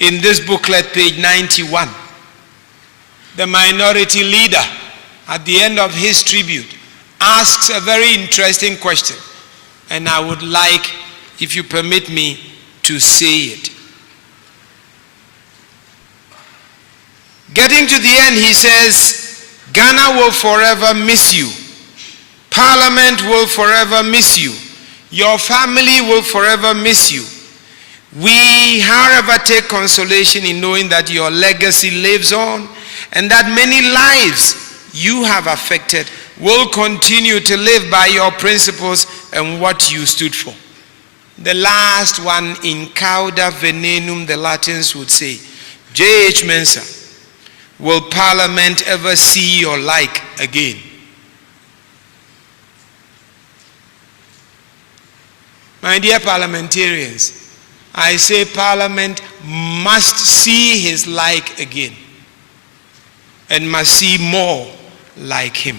In this booklet, page 91, the minority leader, at the end of his tribute, asks a very interesting question. And I would like, if you permit me, to say it. Getting to the end, he says, Ghana will forever miss you. Parliament will forever miss you. Your family will forever miss you. We, however, take consolation in knowing that your legacy lives on and that many lives you have affected will continue to live by your principles and what you stood for. The last one, in cauda venenum, the Latins would say, J.H. Mensah, will Parliament ever see your like again? My dear parliamentarians, I say Parliament must see his like again and must see more like him.